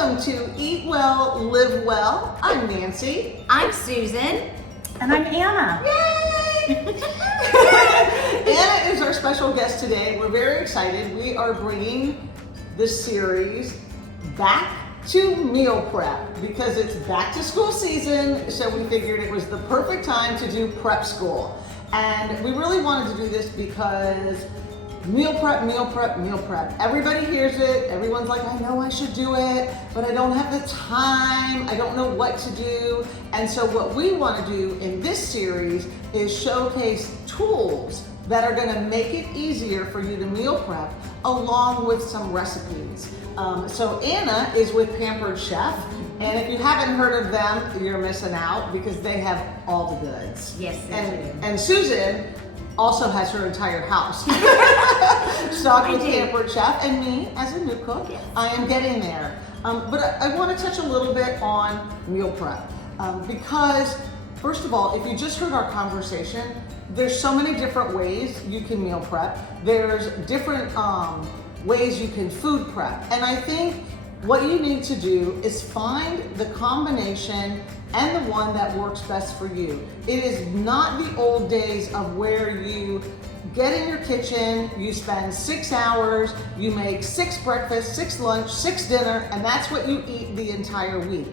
Welcome to Eat Well, Live Well. I'm Nancy. I'm Susan. And I'm Anna. Yay! Anna is our special guest today. We're very excited. We are bringing this series back to meal prep because it's back to school season. So we figured it was the perfect time to do prep school. And we really wanted to do this because meal prep, meal prep, meal prep. Everybody hears it. Everyone's like, I know I should do it, but I don't have the time. I don't know what to do. And so what we want to do in this series is showcase tools that are going to make it easier for you to meal prep along with some recipes. So Anna is with Pampered Chef. And if you haven't heard of them, you're missing out because they have all the goods. Yes, and Susan also has her entire house stocked with Pampered Chef, and me as a new cook, yes. I am getting there. But I want to touch a little bit on meal prep because, first of all, if you just heard our conversation, there's so many different ways you can meal prep. There's different ways you can food prep, and I think what you need to do is find the combination and the one that works best for you. It is not the old days of where you get in your kitchen, you spend 6 hours, you make 6 breakfasts, 6 lunch, 6 dinner, and that's what you eat the entire week.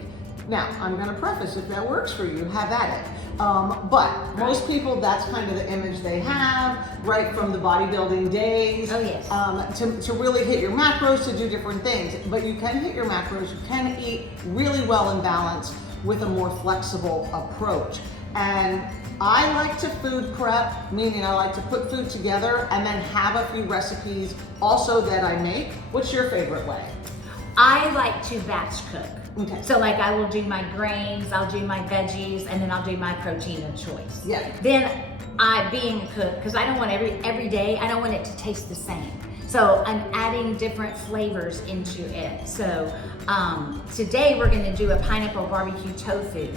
Now, I'm gonna preface, if that works for you, have at it. But most people, that's kind of the image they have, right from the bodybuilding days. Oh yes. To really hit your macros, to do different things. But you can hit your macros, you can eat really well in balance with a more flexible approach. And I like to food prep, meaning I like to put food together and then have a few recipes also that I make. What's your favorite way? I like to batch cook. Okay. So like I will do my grains, I'll do my veggies, and then I'll do my protein of choice. Yeah. Then I, being a cook, because I don't want every day, I don't want it to taste the same. So I'm adding different flavors into it. So today we're gonna do a pineapple barbecue tofu.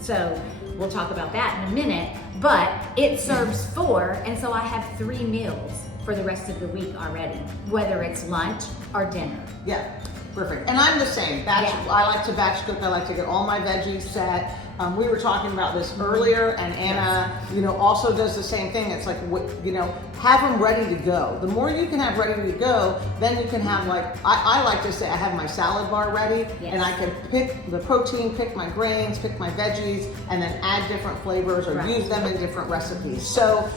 So we'll talk about that in a minute, but it serves 4, and so I have 3 meals for the rest of the week already, whether it's lunch or dinner. Yeah, perfect. And I'm the same. I like to batch cook. I like to get all my veggies set. We were talking about this earlier, and Anna, also does the same thing. It's like, have them ready to go. The more you can have ready to go, then you can have I like to say I have my salad bar ready, yes. and I can pick the protein, pick my grains, pick my veggies, and then add different flavors or use them in different recipes. So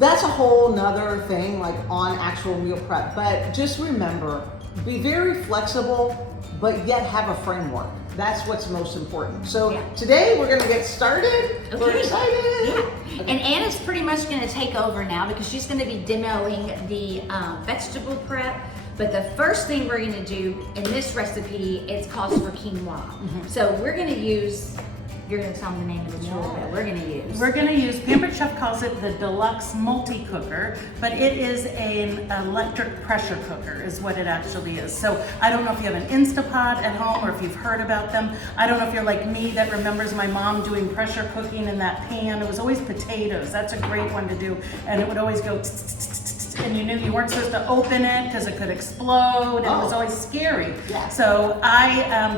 that's a whole nother thing, like on actual meal prep. But just remember, be very flexible, but yet have a framework. That's what's most important. So today we're gonna get started. Okay. We're excited. Yeah. Okay. And Anna's pretty much gonna take over now because she's gonna be demoing the vegetable prep. But the first thing we're gonna do in this recipe, it calls for quinoa. Mm-hmm. So we're gonna use, you're gonna tell me the name of the tool that we're gonna use. Pampered Chef calls it the deluxe multi-cooker, but it is an electric pressure cooker is what it actually is. So I don't know if you have an Instapot at home or if you've heard about them. I don't know if you're like me that remembers my mom doing pressure cooking in that pan. It was always potatoes. That's a great one to do. And it would always go and you knew you weren't supposed to open it because it could explode, and it was always scary. Yeah. So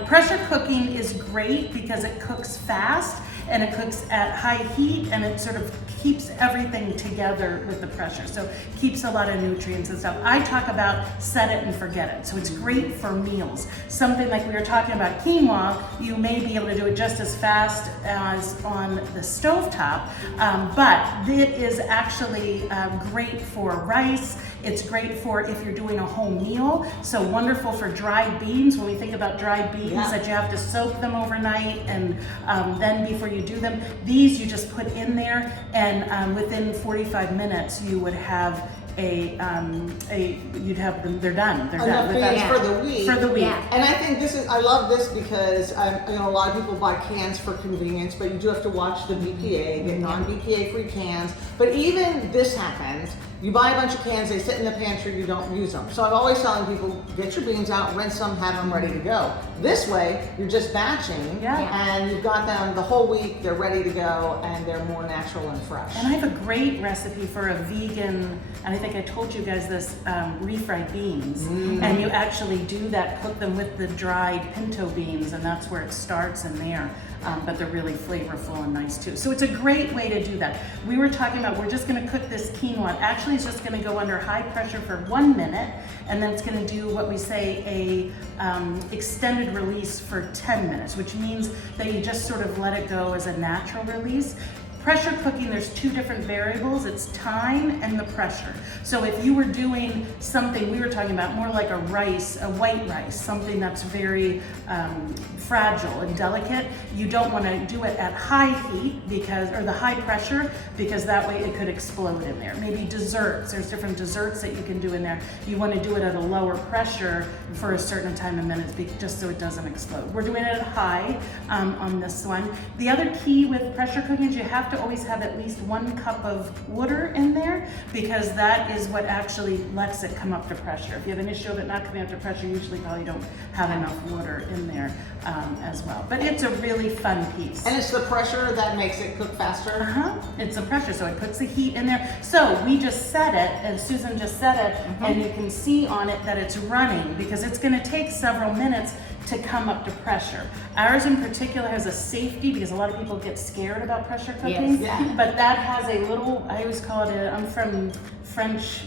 pressure cooking is great because it cooks fast and it cooks at high heat, and it sort of keeps everything together with the pressure. So keeps a lot of nutrients and stuff. I talk about set it and forget it. So it's great for meals. Something like we were talking about quinoa, you may be able to do it just as fast as on the stovetop, but it is actually great for rice. It's great for if you're doing a whole meal. So wonderful for dried beans. When we think about dried beans, that you have to soak them overnight, and then before you do them, these you just put in there, and within 45 minutes you would have you'd have them. They're done. They're done. Enough for the week. For the week. Yeah. And I think I love this because a lot of people buy cans for convenience, but you do have to watch the BPA, get non-BPA free cans. But even this happens. You buy a bunch of cans, they sit in the pantry, you don't use them. So I'm always telling people, get your beans out, rinse them, have them ready to go. This way, you're just batching, and you've got them the whole week, they're ready to go, and they're more natural and fresh. And I have a great recipe for a vegan, and I think I told you guys this, refried beans. And you actually do that, cook them with the dried pinto beans, and that's where it starts in there. But they're really flavorful and nice too. So it's a great way to do that. We were talking about, we're just gonna cook this quinoa. Actually, it's just gonna go under high pressure for 1 minute, and then it's gonna do what we say a extended release for 10 minutes, which means that you just sort of let it go as a natural release. Pressure cooking, there's two different variables. It's time and the pressure. So if you were doing something, we were talking about more like a rice, a white rice, something that's very fragile and delicate, you don't want to do it at high heat or the high pressure, because that way it could explode in there. Maybe desserts, there's different desserts that you can do in there. You want to do it at a lower pressure for a certain time of minutes, just so it doesn't explode. We're doing it at high on this one. The other key with pressure cooking is you have to always have at least 1 cup of water in there, because that is what actually lets it come up to pressure. If you have an issue of it not coming up to pressure, you usually probably don't have enough water in there as well. But it's a really fun piece. And it's the pressure that makes it cook faster? It's the pressure, so it puts the heat in there. So we just set it, and Susan just set it, and you can see on it that it's running, because it's gonna take several minutes to come up to pressure. Ours in particular has a safety, because a lot of people get scared about pressure cooking. Yes. But that has a little, I always call it I'm from French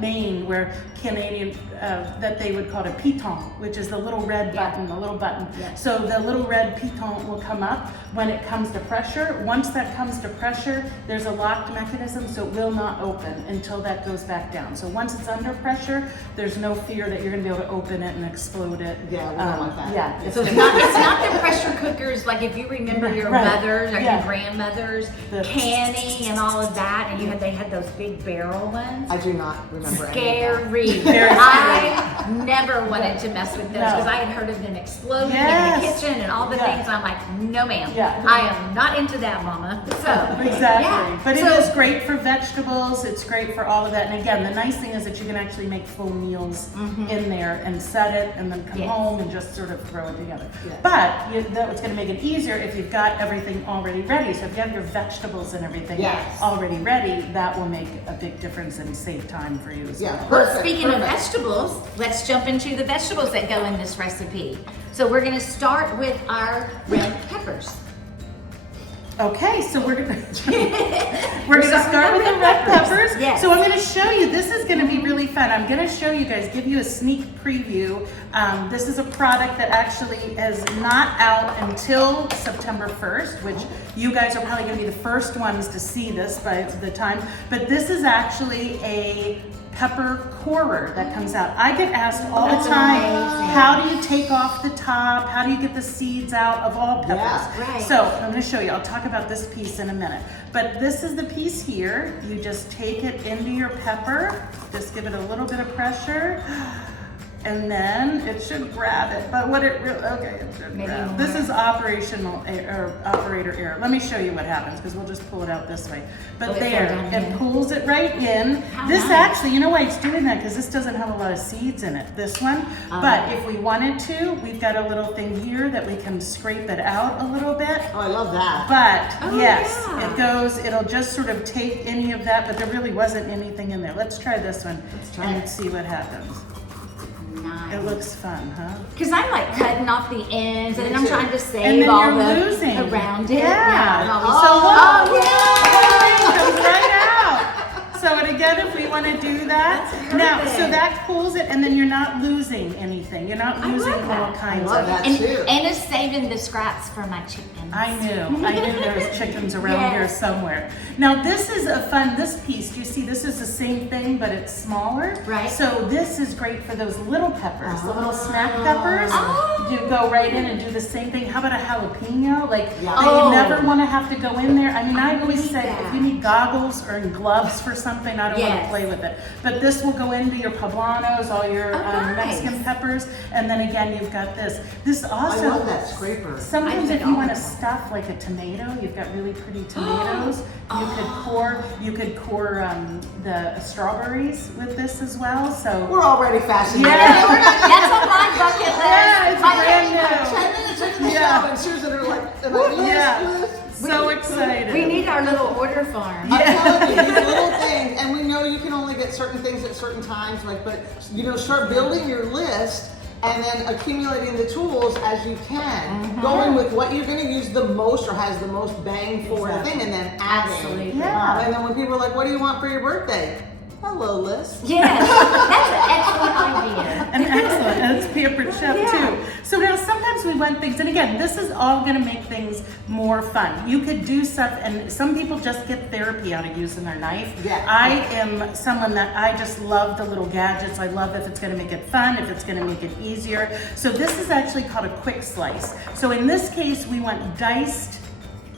Maine, where Canadian, that they would call it a piton, which is the little red button, the little button. So the little red piton will come up when it comes to pressure. Once that comes to pressure, there's a locked mechanism, so it will not open until that goes back down. So once it's under pressure, there's no fear that you're gonna be able to open it and explode it. Yeah, we don't want that. Yeah. So it's not the pressure cookers, like if you remember your mothers or your grandmothers canning and all of that, and they had those big barrel ones. I do not remember any of Scary. I never wanted to mess with those, because I had heard of them exploding in the kitchen and all the things. I'm like, no ma'am, I am not into that, mama. So exactly. But it is great for vegetables. It's great for all of that. And again, the nice thing is that you can actually make full meals in there and set it, and then come home and just sort of throw it together. But that's going to make it easier if you've got everything already ready. So if you have your vegetables and everything already ready, that will make a big difference and save time for you as well. Well, speaking of vegetables, let's jump into the vegetables that go in this recipe. So we're going to start with our red peppers. Okay, so we're gonna start with the red peppers. Yes. So I'm gonna show you, this is gonna be really fun. I'm gonna show you guys, give you a sneak preview. This is a product that actually is not out until September 1st, which you guys are probably gonna be the first ones to see this by the time, but this is actually a pepper corer that comes out. I get asked all the time, how do you take off the top? How do you get the seeds out of all peppers? So I'm going to show you. I'll talk about this piece in a minute. But this is the piece here. You just take it into your pepper, just give it a little bit of pressure, and then it should grab it. But what it really, it should grab. This is operational operator error. Let me show you what happens, because we'll just pull it out this way. But it pulls it right in. This actually, you know why it's doing that? Because this doesn't have a lot of seeds in it, this one. But if we wanted to, we've got a little thing here that we can scrape it out a little bit. Oh, I love that. But it goes, it'll just sort of take any of that, but there really wasn't anything in there. Let's try this one and see what happens. Nice. It looks fun, huh? Because I'm like cutting off the ends, and then I'm trying to save all the around it. Yeah. So it comes right out. So and again, if we want to do that, now so that pulls it, and then you're not losing anything. You're not losing all kinds of it. And it's saving the scraps for my chickens. I knew there was chickens around here somewhere. Now this is this piece, do you see this is the same thing, but it's smaller? Right. So this is great for those little peppers, the little snack peppers. You go right in and do the same thing. How about a jalapeno? Like you never want to have to go in there. I mean, I always say if you need goggles or gloves for something, I don't want to play with it. But this will go into your poblanos, all your Mexican peppers, and then again you've got this. This also, I love that scraper. Sometimes if you want to stuff like a tomato, you've got really pretty tomatoes. You could core the strawberries with this as well. So we're already fascinated. That's on my bucket list. Yeah, it's brand new. 10 minutes into the show, and Susan are like, so excited. We need our little order farm. I'm telling you, these little things, and we know you can only get certain things at certain times, like, but you know, start building your list and then accumulating the tools as you can. Going with what you're gonna use the most or has the most bang for the thing, and then adding. Absolutely. Yeah. And then when people are like, what do you want for your birthday? Hello, list. Yes, that's an excellent idea. And excellent, and it's Pampered Chef too. So now sometimes we want things, and again, this is all gonna make things more fun. You could do stuff, and some people just get therapy out of using their knife. Yeah. I am someone that I just love the little gadgets. I love if it's gonna make it fun, if it's gonna make it easier. So this is actually called a quick slice. So in this case, we want diced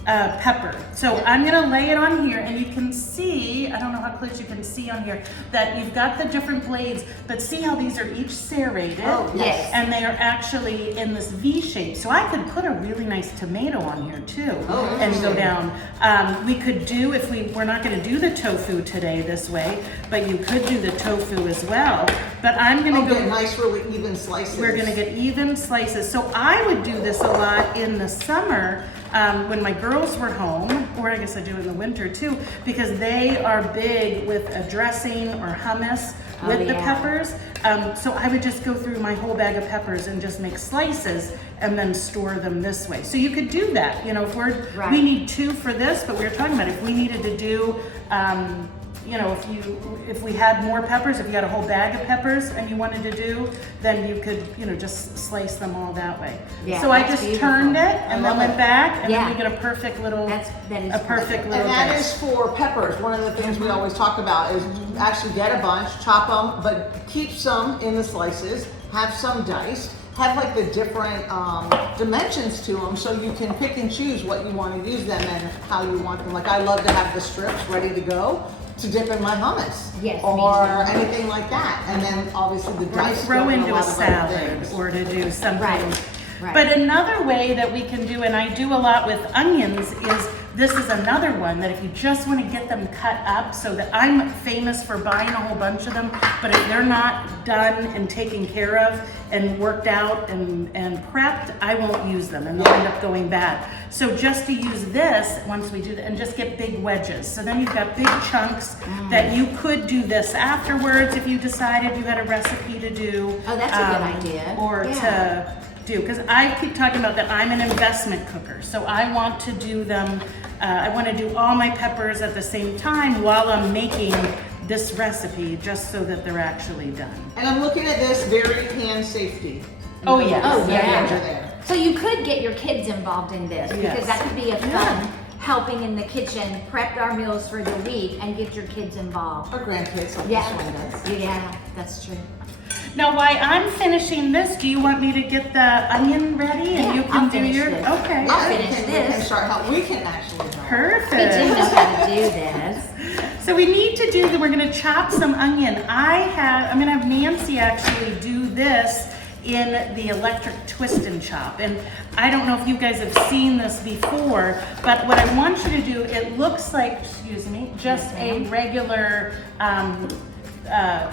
pepper. So I'm gonna lay it on here, and you can see, I don't know how close you can see on here, that you've got the different blades, but see how these are each serrated? Oh, yes. And they are actually in this V shape. So I could put a really nice tomato on here too, Oh, and go down. We could do, if we're not gonna do the tofu today this way, but you could do the tofu as well. But I'm gonna go Get nice, really even slices. we're gonna get even slices. So I would do this a lot in the summer when my girls were home, or I guess I do in the winter too, because they are big with a dressing or hummus with the peppers. So I would just go through my whole bag of peppers and just make slices and then store them this way. So you could do that, you know, if we need 2 for this, but we were talking about if we needed to do, you know, if we had more peppers, if you had a whole bag of peppers and you wanted to do, then you could, you know, just slice them all that way. Yeah, so I that's just beautiful. turned it and then went back, and then Yeah. we get a perfect little, That is a perfect little And that dice. is for peppers. One of the things we always talk about is actually get a bunch, chop them, but keep some in the slices, have some diced, have like the different dimensions to them, so you can pick and choose what you want to use them and how you want them. Like I love to have the strips ready to go to dip in my hummus, Yes, me or too. anything like that. And then obviously the Or to dice throw go in into a lot of other salad, things. or to do something. Right. But another way that we can do, and I do a lot with onions, is this is another one that if you just want to get them cut up, so that I'm famous for buying a whole bunch of them, but if they're not done and taken care of and worked out and prepped, I won't use them, and they'll end up going bad. So just to use this, once we do that, and just get big wedges. So then you've got big chunks that you could do this afterwards if you decided you had a recipe to do. Oh, that's a good idea. Or Yeah. to do, because I keep talking about that I'm an investment cooker, so I want to do them, I want to do all my peppers at the same time while I'm making this recipe, just so that they're actually done. And I'm looking at this very hand safety. Oh, yes. Oh, Very yeah. under there. So you could get your kids involved in this, Yes. because that could be a fun helping in the kitchen, prep our meals for the week, and get your kids involved. Our grandkids like Yeah, this one does. yeah, that's true. Now, while I'm finishing this, do you want me to get the onion ready and Yeah, you can I'll do finish your, this. okay. I'll We finish can this. start how we can actually help. We do Perfect. know how to do this. So we need to do, we're gonna chop some onion. I'm gonna have Nancy actually do this in the electric twist and chop. And I don't know if you guys have seen this before, but what I want you to do, it looks like, excuse me, just a regular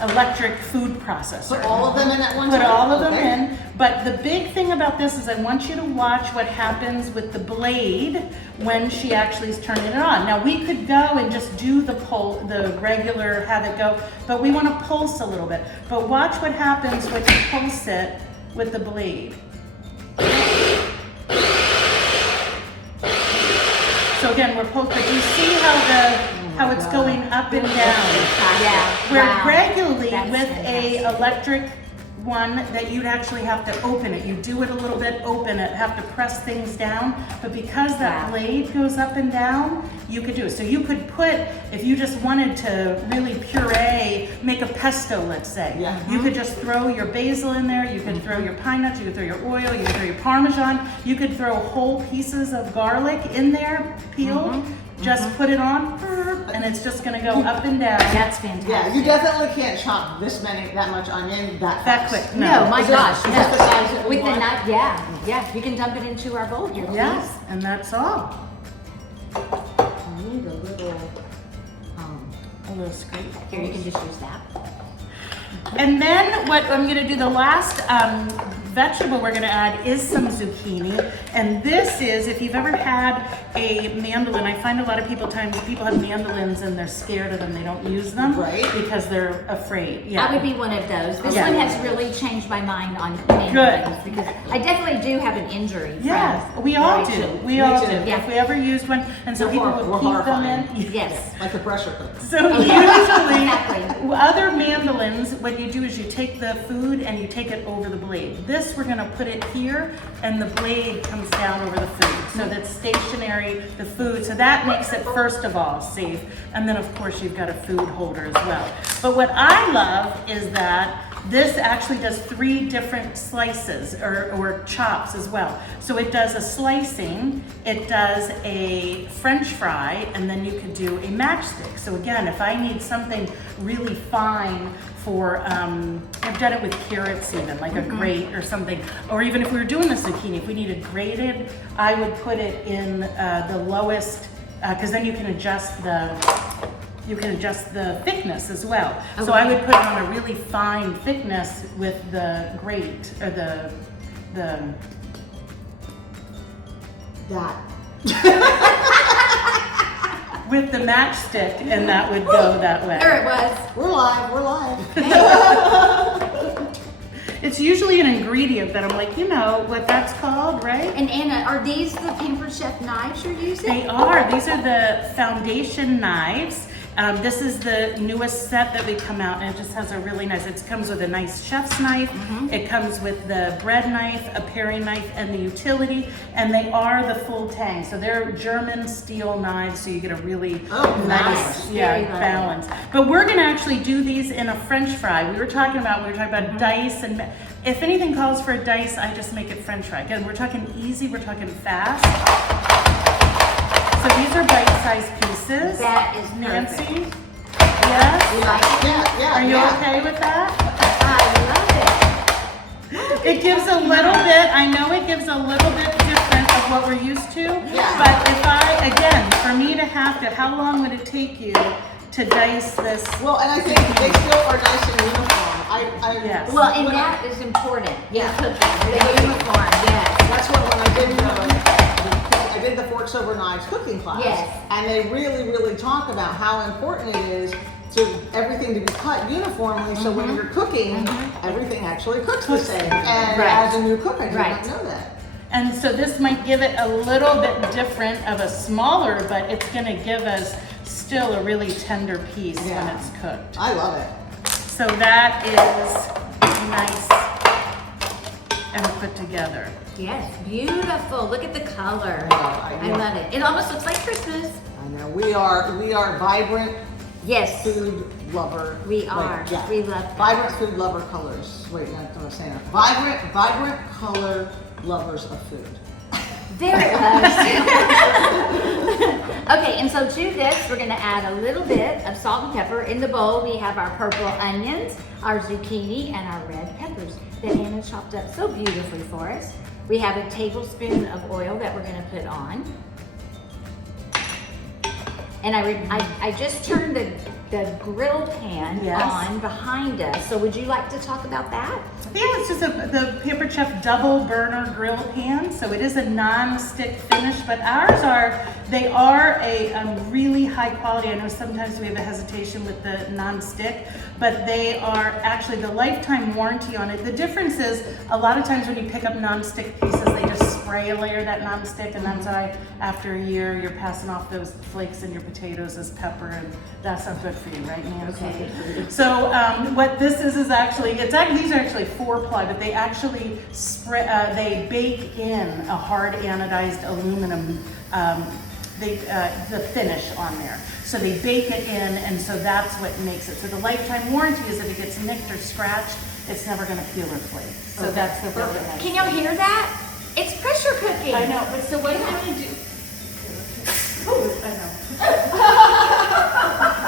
electric food processor. Put all of them in at one Put time? all of them Okay. in, but the big thing about this is I want you to watch what happens with the blade when she actually is turning it on. Now we could go and just do the regular, have it go, but we want to pulse a little bit. But watch what happens when you pulse it with the blade. So again, we're pulsing, but you see how it's going up and down. Yeah. Where wow. regularly That's with a fantastic. electric one that you'd actually have to open it. You do it a little bit, open it, have to press things down. But because that Wow. blade goes up and down, you could do it. So you could put, if you just wanted to really puree, make a pesto, let's say. Yeah. You could just throw your basil in there, you could throw your pine nuts, you could throw your oil, you could throw your Parmesan, you could throw whole pieces of garlic in there, peeled. Just put it on, and it's just gonna go up and down. That's fantastic. Yeah, you definitely can't chop that much onion that That fast. quick. No, my Is this- gosh, is this the size that we With the want? knife, yeah, you can dump it into our bowl here, please. Yes, and that's all. I need a little, A little scrape. Here, you can just use that. And then what I'm gonna do, the last vegetable we're gonna add is some zucchini. And this is, if you've ever had a mandolin, I find a lot of people have mandolins and they're scared of them, they don't use them. Right. Because they're afraid. Yeah. I would be one of those. This Yeah. one has really changed my mind on mandolins because I definitely do have an injury. Yes, from- we all Right. do. We Me all too. do. Yeah. If we ever used one, and so We're people hor- would we're keep them horrifying. in. Yes. Like the pressure cooker. So Exactly. usually, other mandolins, what you do is you take the food and you take it over the blade. This, we're gonna put it here, and the blade comes down over the food. So that's stationary, the food. So that makes it, first of all, safe. And then, of course, you've got a food holder as well. But what I love is that this actually does 3 different slices or chops as well. So it does a slicing, it does a French fry, and then you could do a matchstick. So again, if I need something really fine for, I've done it with carrots even, like a grate or something. Or even if we were doing the zucchini, if we needed grated, I would put it in the lowest, because then you can adjust the thickness as well. So I would put it on a really fine thickness with the grate or the with the matchstick, and that would go that way. There it was. We're live, we're live. It's usually an ingredient that I'm like, you know what that's called, right? And Anna, are these the Pampered Chef knives you're using? They are. These are the foundation knives. This is the newest set that we come out, and it just has a really nice, it comes with a nice chef's knife, it comes with the bread knife, a paring knife, and the utility, and they are the full tang. So they're German steel knives, so you get a really Oh, nice nice. Very lovely. balance. But we're gonna actually do these in a French fry. We were talking about dice, and if anything calls for a dice, I just make it French fry. Again, we're talking easy, we're talking fast. So these are bite-sized pieces. That is Nancy? perfect. Yes? You like it? Yeah, Are you yeah. okay with that? I love It gives a little bit, I know it gives a little bit different of what we're used to. Yeah. But if again, for me to have to, how long would it take you to dice this? Well, and I think they still are nice and uniform. Yes. it. Well, and when that is important. Yeah. The cooking, the uniform, yes. That's when I did the Forks Over Knives cooking class. Yes. And they really talk about how important it is to everything to be cut uniformly, so when you're cooking, everything actually cooks the same. And Right. as a new cook, I did Right. not know that. And so this might give it a little bit different of a smaller, but it's gonna give us still a really tender piece when Yeah. it's cooked. I love it. So that is nice and put together. Yes, beautiful. Look at the color. I I know. love it. It almost looks like Christmas. I know we are vibrant Yes, food lover. we Wait, are. yeah. We love that. Vibrant food lover colors. Wait, not gonna say that. Vibrant color lovers of food. There it was. Okay, and so to this, we're gonna add a little bit of salt and pepper. In the bowl, we have our purple onions, our zucchini, and our red peppers that Anna chopped up so beautifully for us. We have a tablespoon of oil that we're gonna put on. And I just turned the grill pan Yes. on behind us. So would you like to talk about that? Yeah, it's just the Pampered Chef double burner grill pan. So it is a non-stick finish, but ours they are a really high quality. I know sometimes we have a hesitation with the non-stick, but they are actually the lifetime warranty on it. The difference is a lot of times when you pick up non-stick pieces, they just spray a layer of that non-stick, and that's why after a year you're passing off those flakes in your potatoes as pepper, and that's not good for you, right, Nancy? Okay. So what this is actually, these are actually 4-ply, but they actually they bake in a hard anodized aluminum, the finish on there. So they bake it in, and so that's what makes it. So the lifetime warranty is if it gets nicked or scratched, it's never gonna peel or flake. So Okay. that's the really nice. Can y'all hear that? It's pressure cooking. I know, but so what I'm gonna do? Oh, I know.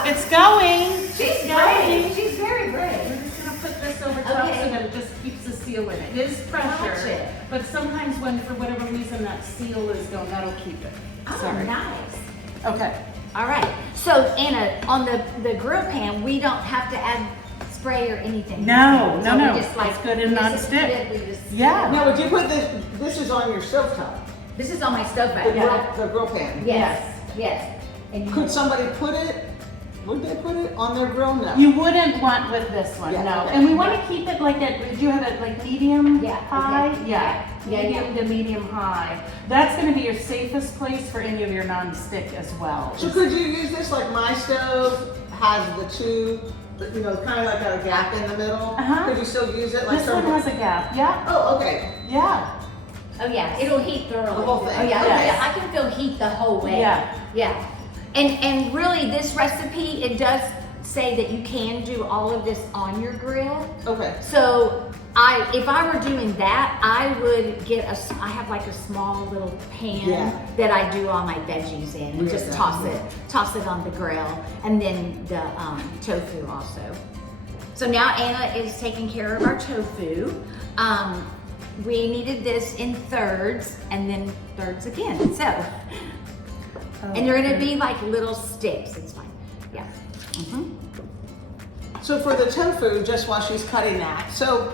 It's going. She's going. brave. She's very brave. We're just gonna put this over top Okay. so that it just keeps the seal in it. It is pressure, Gotcha. but sometimes when, for whatever reason, that seal is going, that'll keep it. Oh, Sorry. nice. Okay. All right. So Anna, on the grill pan, we don't have to add spray or anything. No, So no. we just like, It's good in we just non-stick. heat it, we just- Yeah. Now, would you put this is on your stovetop, This is on my stove the back. grill pan? Yes, yes. And you Could somebody put it, would they put it on their grill? No. You wouldn't want with this one, Yeah, no. okay. And we want to keep it like at, did you have it like medium Yeah, high? okay. Yeah, Yeah, medium to medium high. That's going to be your safest place for any of your non-stick as well. So could you use this, like my stove has the two, you know, kind of like got a gap in the middle? Uh-huh. Could you still use it like This one has a gap, yeah, Oh, okay. yeah. Oh yeah, it'll heat thoroughly. The whole thing. Oh yeah, Yes. yeah, I can feel heat the whole way. Yeah. Yeah. And really this recipe, it does say that you can do all of this on your grill. Okay. So if I were doing that, I would get I have like a small little pan Yeah. that I do all my veggies in and We just have that. toss it on the grill, and then the tofu also. So now Anna is taking care of our tofu. We needed this in thirds and then thirds again. So, and they're gonna be like little sticks. It's fine. Yeah. So for the tofu, just while she's cutting that, so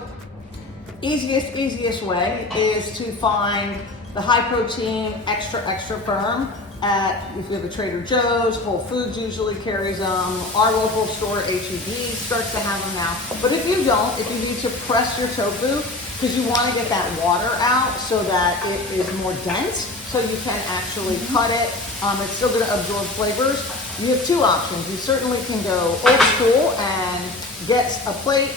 easiest way is to find the high protein, extra firm at, if you have a Trader Joe's, Whole Foods usually carries them, our local store, H-E-B, starts to have them now. But if you don't, if you need to press your tofu, because you want to get that water out so that it is more dense, so you can actually cut it. It's still going to absorb flavors. You have two options. You certainly can go old school and get a plate,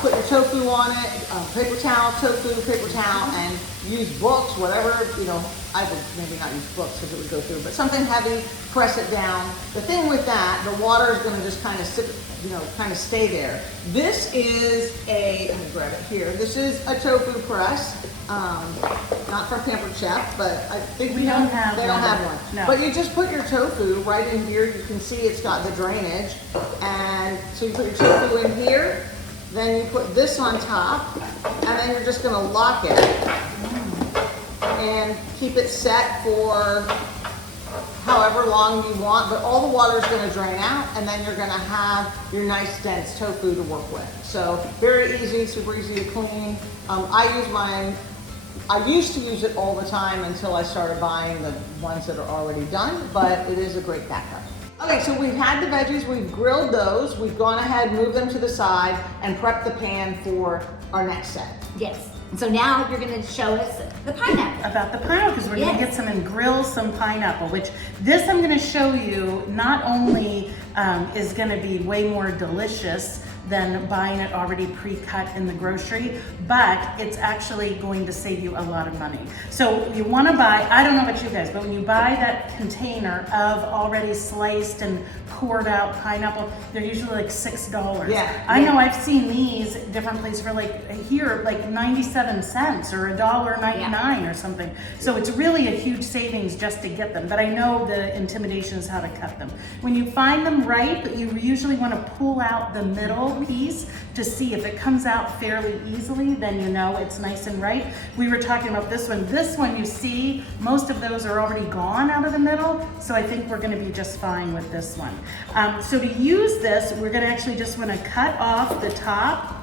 put your tofu on it, paper towel, tofu, paper towel, and use books, whatever, you know, I would maybe not use books because it would go through, but something heavy, press it down. The thing with that, the water is going to just kind of sit, you know, kind of stay there. This is let me grab it here. This is a tofu press, not from Pampered Chef, but I think We don't have they don't one. have one. No. But you just put your tofu right in here. You can see it's got the drainage. And so you put your tofu in here, then you put this on top, and then you're just gonna lock it and keep it set for however long you want, but all the water is gonna drain out, and then you're gonna have your nice dense tofu to work with. So very easy, super easy to clean. I used to use it all the time until I started buying the ones that are already done, but it is a great backup. Okay, so we've had the veggies, we've grilled those, we've gone ahead, moved them to the side, and prepped the pan for our next set. Yes. And so now you're gonna show us the pineapple. About the pineapple, because we're going to Yes. get some and grill some pineapple, which this I'm going to show you not only is going to be way more delicious than buying it already pre-cut in the grocery, but it's actually going to save you a lot of money. So you want to buy, I don't know about you guys, but when you buy that container of already sliced and cored out pineapple, they're usually like $6. Yeah. I know I've seen these different places for like here, like 97 cents or $1.99 or something. So it's really a huge savings just to get them. But I know the intimidation is how to cut them. When you find them ripe, you usually want to pull out the middle piece to see if it comes out fairly easily, then you know it's nice and ripe. We were talking about this one. This one, you see, most of those are already gone out of the middle. So I think we're going to be just fine with this one. So to use this, we're going to actually just want to cut off the top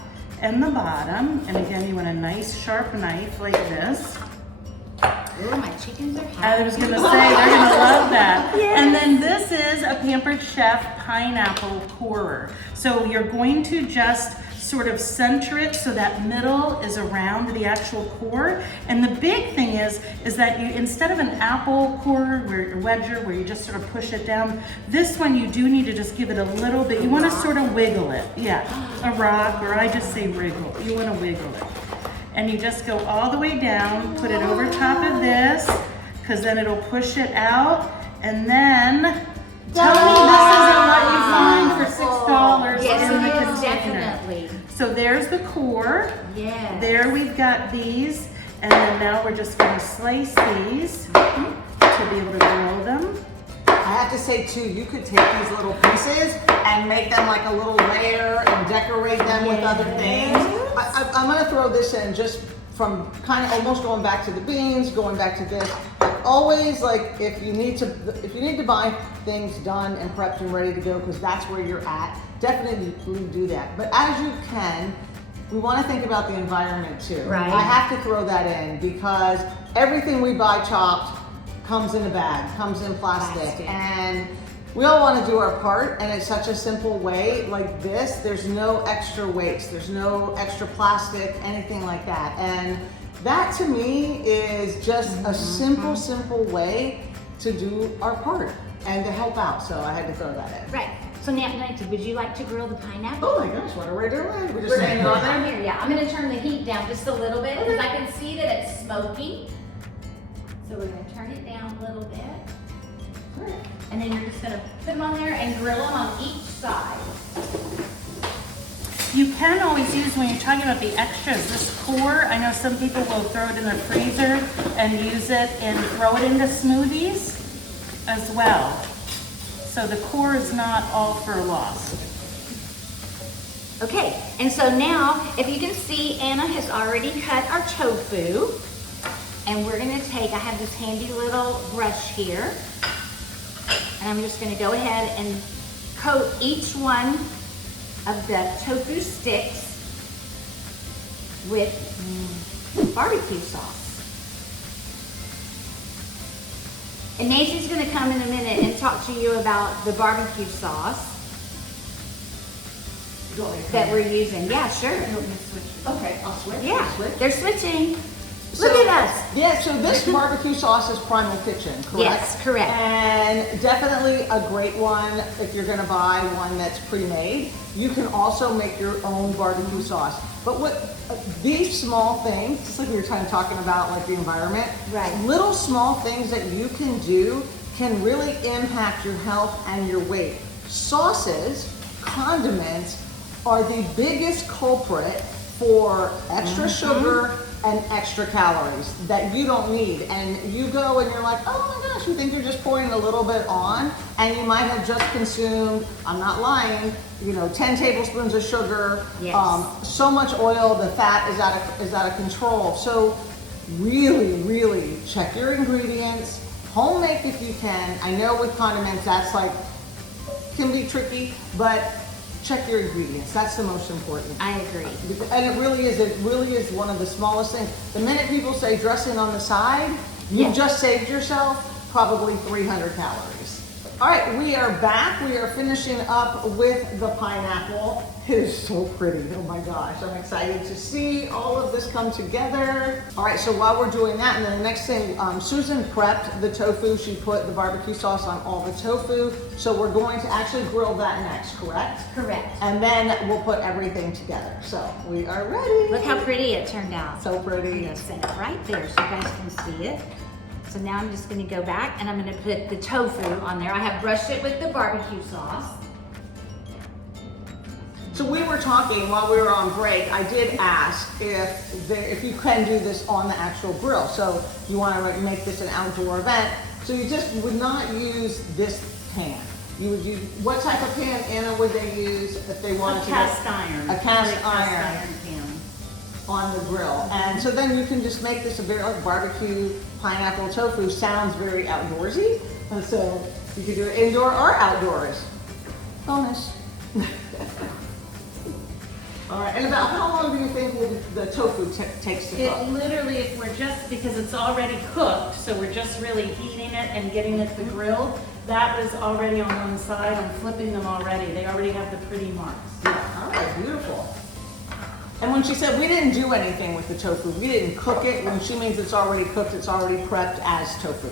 and the bottom. And again, you want a nice sharp knife like this. Ooh, my chickens are I happy. was gonna say, they're gonna love that. And then this is a Pampered Chef pineapple corer. So you're going to just sort of center it so that middle is around the actual core. And the big thing is that you, instead of an apple corer or wedger where you just sort of push it down, this one you do need to just give it a little bit. You wanna sort of wiggle it. Yeah, a rock, or I just say wriggle. You wanna wiggle it. And you just go all the way down, put it over top of this, because then it'll push it out. And then, tell me this isn't what you find for $6 Yes, in the it is, container. definitely. So there's the core. Yeah. There we've got these. And then now we're just gonna slice these to be able to grill them. I have to say too, you could take these little pieces and make them like a little layer and decorate them with other things. I'm gonna throw this in just from kind of almost going back to the beans, going back to this. Always like if you need to buy things done and prepped and ready to go, because that's where you're at, definitely do that. But as you can, we want to think about the environment too. Right. I have to throw that in because everything we buy chopped comes in a bag, comes in plastic. And we all want to do our part, and it's such a simple way like this. There's no extra waste, there's no extra plastic, anything like that. And that to me is just a simple way to do our part and to help out. So I had to throw that in. Right. So now, Nancy, would you like to grill the pineapple? Oh my gosh, what a right away. We're just We're saying gonna it put on it there. on here, yeah. I'm gonna turn the heat down just a little bit because I can see that it's smoky. So we're gonna turn it down a little bit. And then you're just gonna put them on there and grill them on each side. You can always use, when you're talking about the extras, this core, I know some people will throw it in their freezer and use it and throw it into smoothies as well. So the core is not all for loss. Okay, and so now, if you can see, Anna has already cut our tofu. And we're gonna take, I have this handy little brush here. And I'm just gonna go ahead and coat each one of the tofu sticks with barbecue sauce. And Macy's gonna come in a minute and talk to you about the barbecue sauce that we're using. Yeah, sure. Okay, I'll switch. Yeah, I'll switch. they're switching. So- Look at us. Yeah, so this barbecue sauce is Primal Kitchen, correct? Yes, correct. And definitely a great one if you're gonna buy one that's pre-made. You can also make your own barbecue sauce. But what these small things, just like we were talking about, like the environment, Right. little small things that you can do can really impact your health and your weight. Sauces, condiments are the biggest culprit for extra sugar and extra calories that you don't need. And you go and you're like, oh my gosh, you think you're just pouring a little bit on, and you might have just consumed, I'm not lying, 10 tablespoons of sugar, Yes. so much oil, the fat is out of control. So really check your ingredients, home make if you can. I know with condiments that's can be tricky, but check your ingredients. That's the most important. I agree. And it really is one of the smallest things. The minute people say dressing on the side, you just saved yourself probably 300 calories. All right, we are back. We are finishing up with the pineapple. It is so pretty. Oh my gosh, I'm excited to see all of this come together. All right, so while we're doing that, and then the next thing, Susan prepped the tofu. She put the barbecue sauce on all the tofu. So we're going to actually grill that next, correct? Correct. And then we'll put everything together. So we are ready. Look how pretty it turned out. So I'm pretty. gonna set it right there so you guys can see it. So now I'm just gonna go back and I'm gonna put the tofu on there. I have brushed it with the barbecue sauce. So we were talking while we were on break. I did ask if you can do this on the actual grill. So you want to make this an outdoor event. So you just would not use this pan. You would use, what type of pan, Anna, would they use if they wanted A to cast iron. A cast Like iron pan. on the grill? And so then you can just make this a very barbecue pineapple tofu. Sounds very outdoorsy. And so you could do it indoor or outdoors. Bonus. All right, and about how long do you think the tofu takes to cook? It literally, if we're just, because it's already cooked, so we're just really heating it and getting it to the grill, that was already on one side. I'm flipping them already. They already have the pretty marks. Yeah, all right, beautiful. And when she said we didn't do anything with the tofu, we didn't cook it, when she means it's already cooked, it's already prepped as tofu.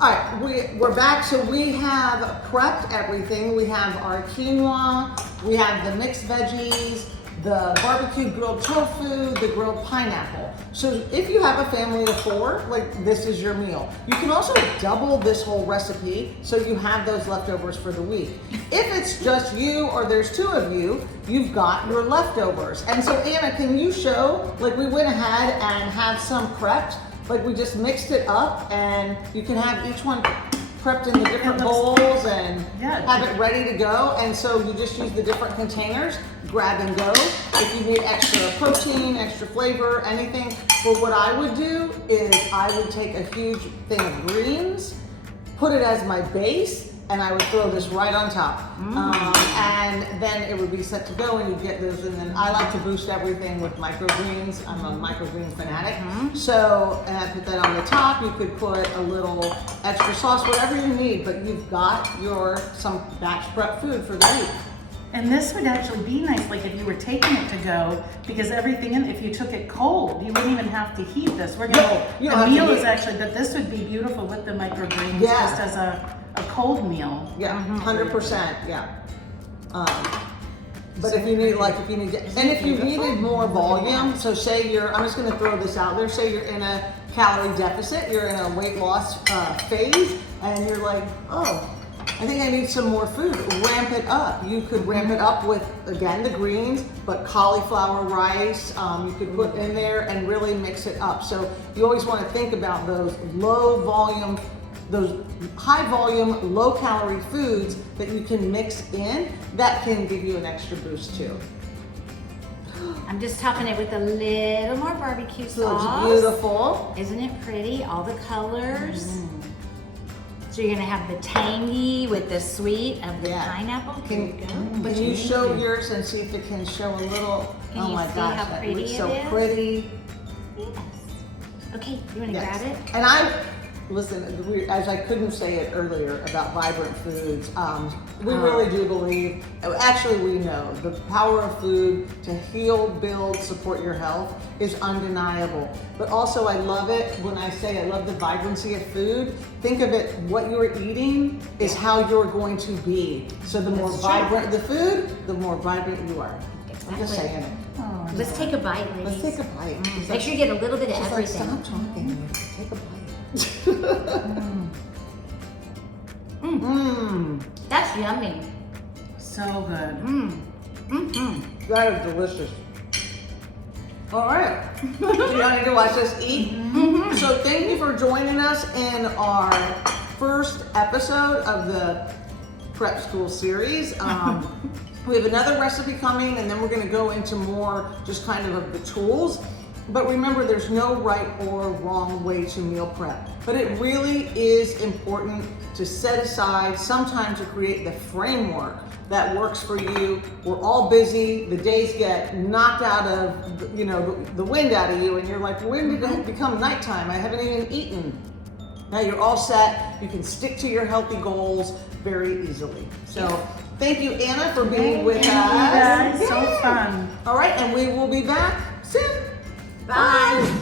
All right, we're back. So we have prepped everything. We have our quinoa, we have the mixed veggies, the barbecue grilled tofu, the grilled pineapple. So if you have a family of 4, this is your meal. You can also double this whole recipe so you have those leftovers for the week. If it's just you or there's 2 of you, you've got your leftovers. And so Anna, can you show, we went ahead and have some prepped, we just mixed it up, and you can have each one prepped in the different bowls and have it ready to go. And so you just use the different containers, grab and go. If you need extra protein, extra flavor, anything. But what I would do is I would take a huge thing of greens, put it as my base, and I would throw this right on top. And then it would be set to go and you get those, and then I like to boost everything with microgreens. I'm a microgreen fanatic. So, and I put that on the top. You could put a little extra sauce, whatever you need, but you've got some batch prep food for the week. And this would actually be nice, like if you were taking it to go, because everything if you took it cold, you wouldn't even have to heat this. We're gonna, the meal is actually, but this would be beautiful with the microgreens just as a cold meal. Yeah, 100%, yeah. But if you need, and if you needed more volume, so say I'm just gonna throw this out there, say you're in a calorie deficit, you're in a weight loss phase, and you're like, oh, I think I need some more food. Ramp it up. You could ramp it up with, again, the greens, but cauliflower rice, you could put in there and really mix it up. So you always want to think about those those high volume, low calorie foods that you can mix in that can give you an extra boost too. I'm just topping it with a little more barbecue sauce. Looks beautiful. Isn't it pretty? All the colors. So you're gonna have the tangy with the sweet of the pineapple. Can you show yours and see if it can show a little? Can you see how pretty looks so it is? pretty. Yes. Okay, you wanna grab it? And listen, as I couldn't say it earlier about vibrant foods, we really do believe, actually we know, the power of food to heal, build, support your health is undeniable. But also I love it when I say I love the vibrancy of food. Think of it, what you're eating is how you're going to be. So the more vibrant the food, the more vibrant you are. Exactly. I'm just saying it. Oh, Let's take a bite, ladies. Let's take a bite. Make sure you get a little bit of She's everything. like, stop talking. Take a bite. That's yummy. so good. That is delicious. All right. You ready to watch us eat? So thank you for joining us in our first episode of the Prep School series. We have another recipe coming, and then we're going to go into more just kind of the tools. But remember, there's no right or wrong way to meal prep. But it really is important to set aside some time to create the framework that works for you. We're all busy. The days get knocked out of, the wind out of you, and you're like, when did it become nighttime? I haven't even eaten. Now you're all set. You can stick to your healthy goals very easily. So thank you, Anna, for being with us. Thank you guys. So fun. All right, and we will be back soon. Bye.